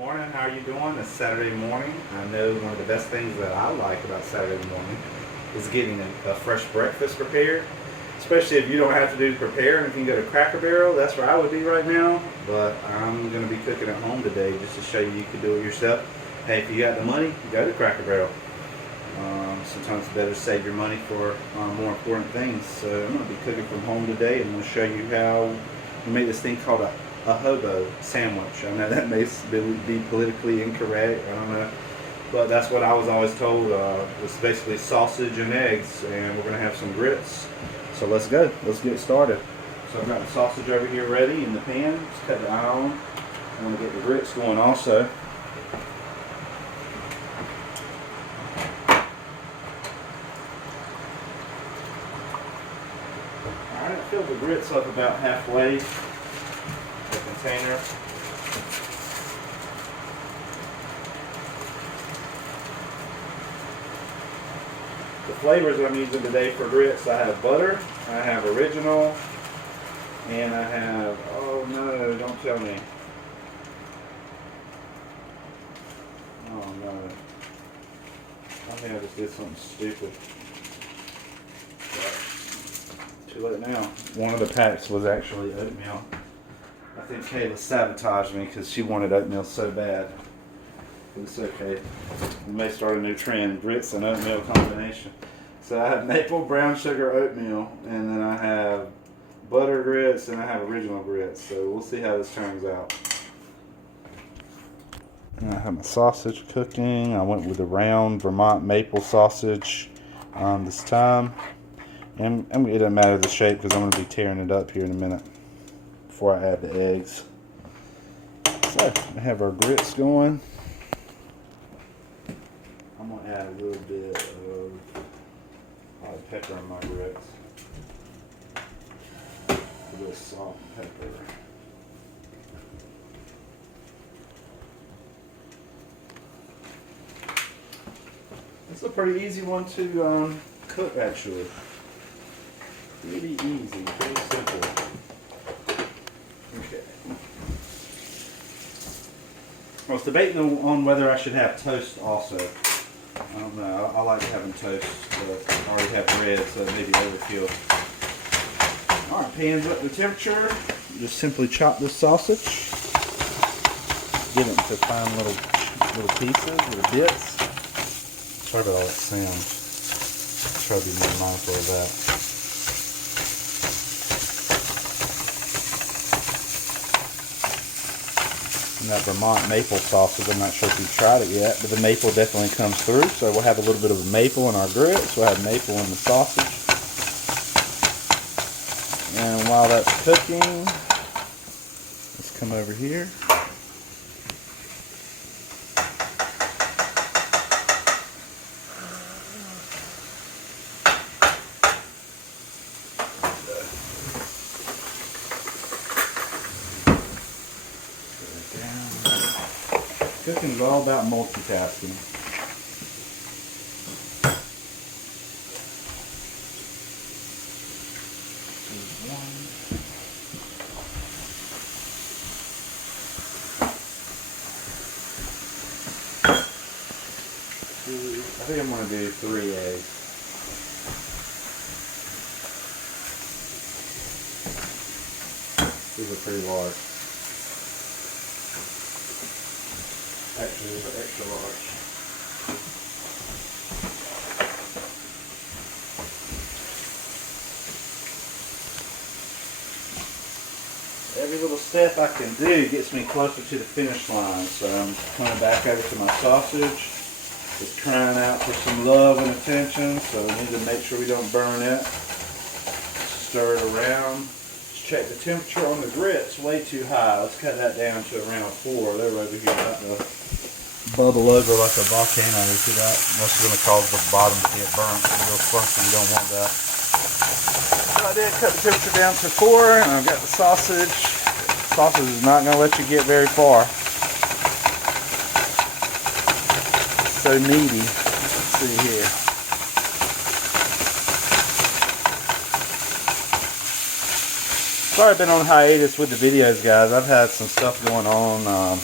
Morning, how are you doing? It's Saturday morning. I know one of the best things that I like about Saturday morning is getting a fresh breakfast prepared. Especially if you don't have to do prepare and if you can go to Cracker Barrel, that's where I would be right now. But I'm going to be cooking at home today just to show you can do it yourself. Hey, if you got the money, go to Cracker Barrel. Sometimes it's better to save your money for more important things. So I'm going to be cooking from home today and I'm going to show you how we make this thing called a hobo sandwich. I know that may be politically incorrect, I don't know, but that's what I was always told. It's basically sausage and eggs, and we're going to have some grits. So let's go. Let's get started. So I've got the sausage over here ready in the pan. Let's cut the eye on. I'm going to get the grits going also. Alright, fill the grits up about halfway. The container. The flavors I'm using today for grits, I have butter, I have original, and I have, oh no, don't tell me. Oh no. I think I just did something stupid. But too late now. One of the packs was actually oatmeal. I think Kayla sabotaged me because she wanted oatmeal so bad. It's okay. We may start a new trend, grits and oatmeal combination. So I have maple brown sugar oatmeal, and then I have butter grits, and I have original grits. So we'll see how this turns out. And I have my sausage cooking. I went with the round Vermont maple sausage this time. And it doesn't matter the shape because I'm going to be tearing it up here in a minute before I add the eggs. So I have our grits going. I'm going to add a little bit of pepper in my grits. A little salt and pepper. It's a pretty easy one to cook actually. Pretty easy, pretty simple. Okay. I was debating on whether I should have toast also. I don't know. I like having toast, but I already have bread, so maybe overkill. Alright, pan's up to temperature. Just simply chop this sausage. Give it to fine little pieces, little bits. Sorry about all that sound. Try to be more mindful of that. And that Vermont maple sausage, I'm not sure if you've tried it yet, but the maple definitely comes through. So we'll have a little bit of maple in our grits. We'll have maple in the sausage. And while that's cooking, let's come over here. Cooking is all about multitasking. I think I'm going to do 3 eggs. These are pretty large. Actually, they're extra large. Every little step I can do gets me closer to the finish line. So I'm coming back over to my sausage. It's crying out for some love and attention, so we need to make sure we don't burn it. Stir it around. Just check the temperature on the grits, way too high. Let's cut that down to around 4. They're over here about to bubble over like a volcano. See that? That's going to cause the bottom to get burnt. It's real funky. You don't want that. So I did cut the temperature down to 4, and I've got the sausage. Sausage is not going to let you get very far. So meaty. Let's see here. Sorry I've been on hiatus with the videos, guys. I've had some stuff going on.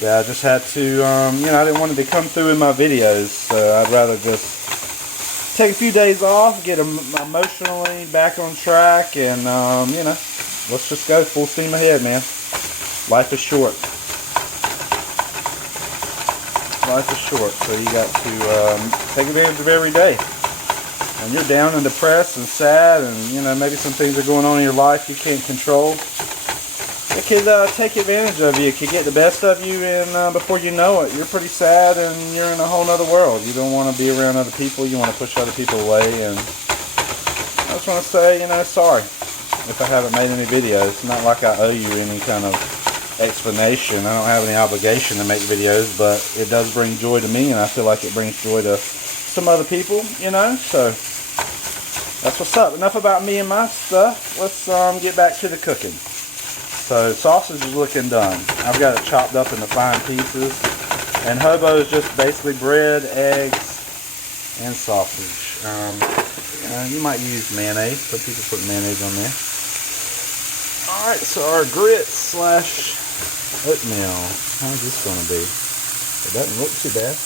that I just had to, you know, I didn't want it to come through in my videos, so I'd rather just take a few days off, get emotionally back on track, and, you know, let's just go full steam ahead, man. Life is short. Life is short, so you got to take advantage of every day. When you're down and depressed and sad, and, you know, maybe some things are going on in your life you can't control, it could take advantage of you. It could get the best of you, and before you know it, you're pretty sad and you're in a whole other world. You don't want to be around other people. You want to push other people away. And I just want to say, you know, sorry if I haven't made any videos. It's not like I owe you any kind of explanation. I don't have any obligation to make videos, but it does bring joy to me, and I feel like it brings joy to some other people, you know. So that's what's up. Enough about me and my stuff. Let's get back to the cooking. So sausage is looking done. I've got it chopped up into fine pieces. And Hobo is just basically bread, eggs, and sausage. You might use mayonnaise. Some people put mayonnaise on there. Alright, so our grits slash oatmeal. How's this going to be? It doesn't look too bad.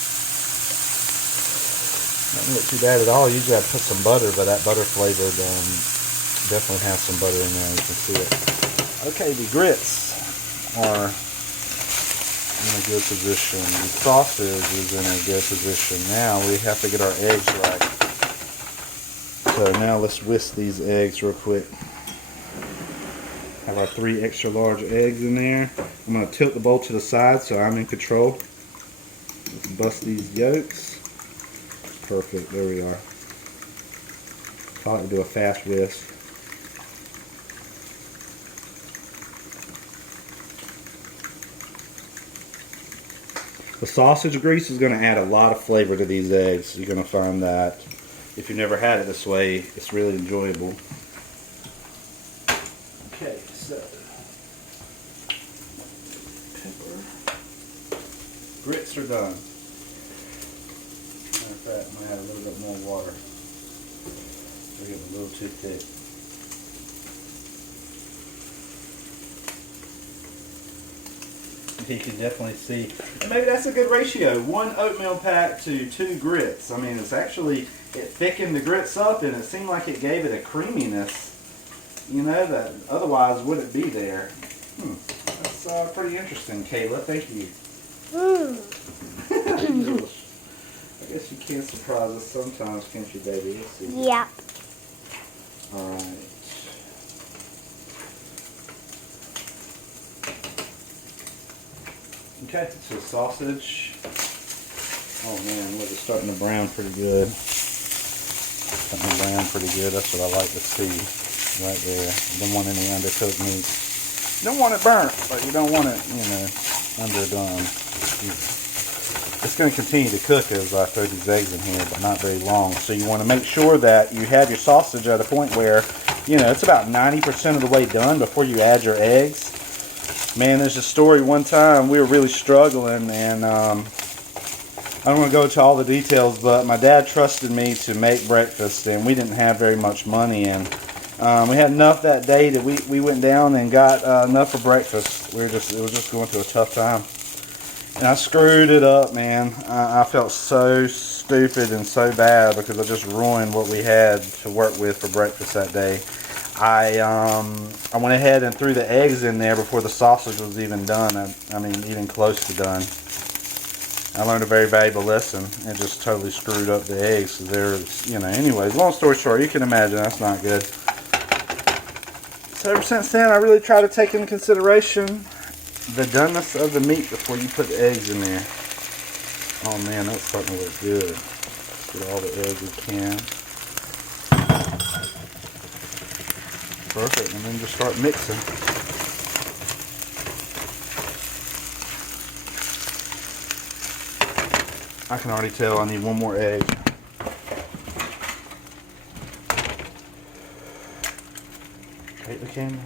Doesn't look too bad at all. Usually I put some butter, but that butter flavored definitely has some butter in there. You can see it. Okay, the grits are in a good position. The sausage is in a good position. Now we have to get our eggs right. So now let's whisk these eggs real quick. Have our 3 extra large eggs in there. I'm going to tilt the bowl to the side so I'm in control. Let's bust these yolks. Perfect, there we are. I like to do a fast whisk. The sausage grease is going to add a lot of flavor to these eggs. You're going to find that if you've never had it this way, it's really enjoyable. Okay, so pepper. Grits are done. Matter of fact, I'm going to add a little bit more water. They're getting a little too thick. You can definitely see, and maybe that's a good ratio, 1 oatmeal pack to 2 grits. I mean, it's actually, it thickened the grits up, and it seemed like it gave it a creaminess, you know, that otherwise wouldn't be there. That's pretty interesting, Kayla. Thank you. I guess you can surprise us sometimes, can't you, baby? Yeah. All right. Okay, so sausage. Oh man, look, it's starting to brown pretty good. Starting to brown pretty good. That's what I like to see right there. You don't want any undercooked meat. You don't want it burnt, but you don't want it, you know, underdone. It's going to continue to cook as I throw these eggs in here, but not very long. So you want to make sure that you have your sausage at a point where, you know, it's about 90% of the way done before you add your eggs. Man, there's a story one time we were really struggling, and I don't want to go into all the details, but my dad trusted me to make breakfast, and we didn't have very much money, and we had enough that day that we went down and got enough for breakfast. It was just going through a tough time, and I screwed it up, man. I felt so stupid and so bad because I just ruined what we had to work with for breakfast that day. I went ahead and threw the eggs in there before the sausage was even done. I mean, even close to done. I learned a very valuable lesson. It just totally screwed up the eggs. So there's, you know, anyways, long story short, you can imagine that's not good. So ever since then, I really try to take into consideration the doneness of the meat before you put the eggs in there. Oh man, that's starting to look good. Let's get all the eggs we can. Perfect, and then just start mixing. I can already tell I need one more egg. Take the camera.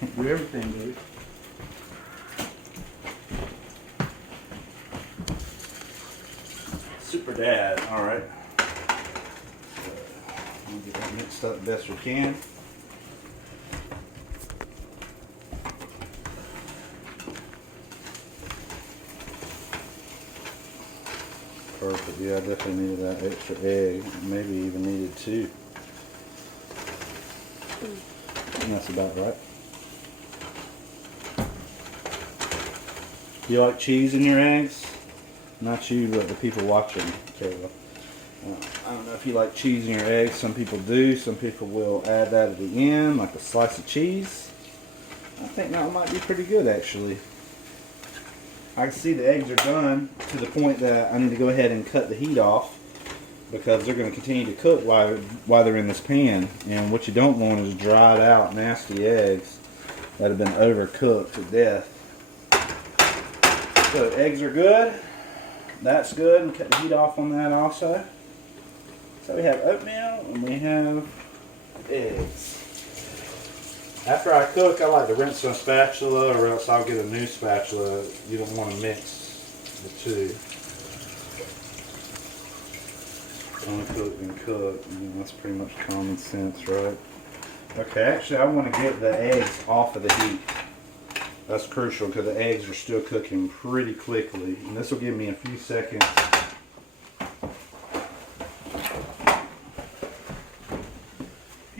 Can't do everything, dude. Super dad, alright. We'll get that mixed up the best we can. perfect. Yeah, I definitely needed that extra egg. Maybe even needed 2. And that's about right. Do you like cheese in your eggs? Not you, but the people watching. Kayla. I don't know if you like cheese in your eggs. Some people do. Some people will add that at the end, like a slice of cheese. I think that might be pretty good, actually. I can see the eggs are done to the point that I need to go ahead and cut the heat off because they're going to continue to cook while they're in this pan. And what you don't want is dried out, nasty eggs that have been overcooked to death. So eggs are good. That's good, and cut the heat off on that also. So we have oatmeal and we have eggs. After I cook, I like to rinse on a spatula, or else I'll get a new spatula. You don't want to mix the two. Uncooked and cooked. That's pretty much common sense, right? Okay, actually I want to get the eggs off of the heat. That's crucial because the eggs are still cooking pretty quickly. And this will give me a few seconds.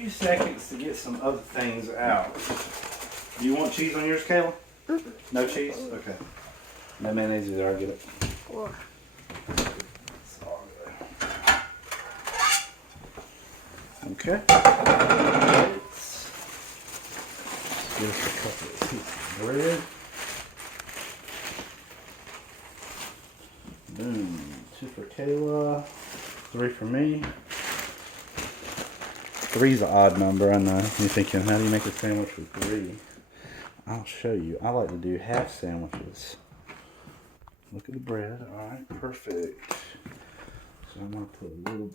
Seconds to get some other things out. Do you want cheese on yours, Kayla? No cheese? Okay. No mayonnaise either, I'll get it. It's all good. Okay. Let's get us a couple of pieces of bread. Boom. 2 for Kayla. 3 for me. 3's an odd number, I know. You're thinking, how do you make a sandwich with 3? I'll show you. I like to do half sandwiches. Look at the bread. Alright, perfect. So I'm going to put a little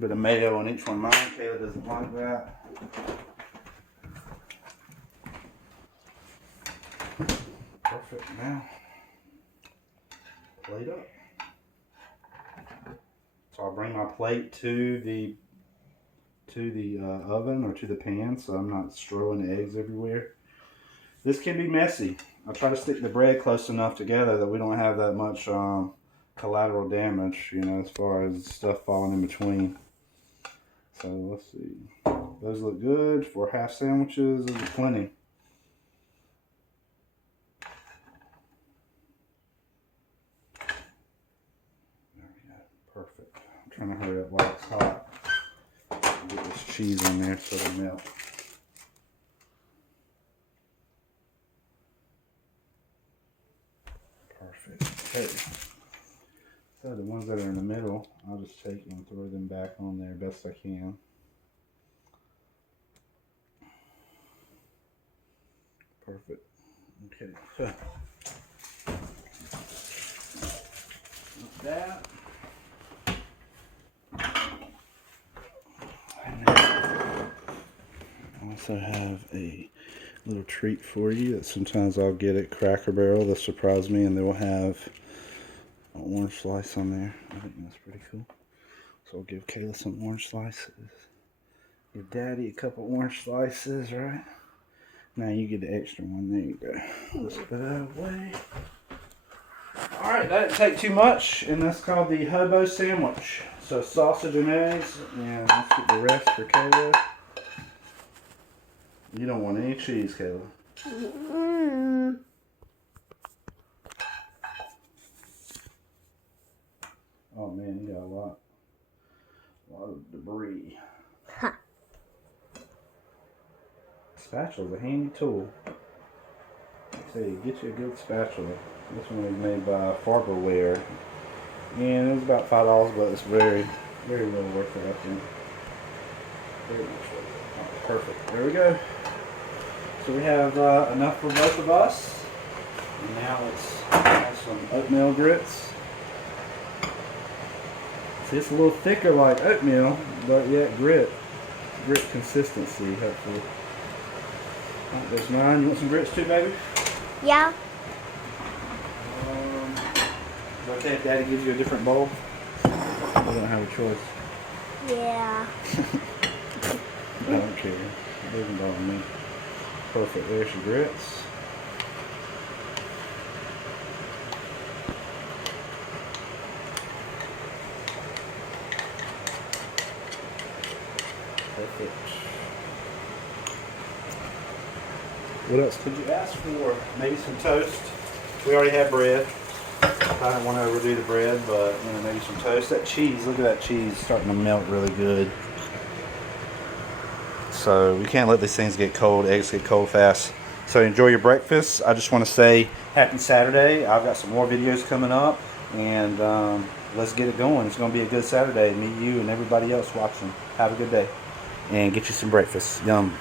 bit of mayo on each one. Mine, Kayla doesn't like that. Perfect. Now, plate up. So I'll bring my plate to the oven or to the pan, so I'm not strewing eggs everywhere. This can be messy. I try to stick the bread close enough together that we don't have that much collateral damage, you know, as far as stuff falling in between. So let's see. Those look good for half sandwiches. Those are plenty. Perfect. I'm trying to hurry up while it's hot. Get this cheese in there so it'll melt. Perfect. Okay. So the ones that are in the middle, I'll just take and throw them back on there best I can. Perfect. Okay. So with that. I also have a little treat for you that sometimes I'll get at Cracker Barrel. They'll surprise me and they will have an orange slice on there. I think that's pretty cool. So I'll give Kayla some orange slices. Give Daddy a couple orange slices, right? Now you get the extra one. There you go. Let's put that away. Alright, that didn't take too much, and that's called the Hobo sandwich. So sausage and eggs, and let's get the rest for Kayla. You don't want any cheese, Kayla. Oh man, you got a lot of debris. Huh. Spatula's a handy tool. Like I say, get you a good spatula. This one was made by Farberware, and it was about $5, but it's very, very well worth it, I think. Very much worth it. Right, perfect. There we go. So we have enough for both of us. And now let's have some oatmeal grits. See, it's a little thicker like oatmeal, but yet grit consistency, hopefully. Alright, there's mine. You want some grits too, baby? Yeah. Is it okay if Daddy gives you a different bowl? You don't have a choice. Yeah. I don't care. It doesn't bother me. Perfect. There's your grits. Perfect. What else could you ask for? Maybe some toast. We already have bread. I don't want to overdo the bread, but maybe some toast. That cheese, look at that cheese starting to melt really good. So we can't let these things get cold. Eggs get cold fast. So enjoy your breakfast. I just want to say happy Saturday. I've got some more videos coming up, and let's get it going. It's going to be a good Saturday. Meet you and everybody else watching. Have a good day, and get you some breakfast. Yum.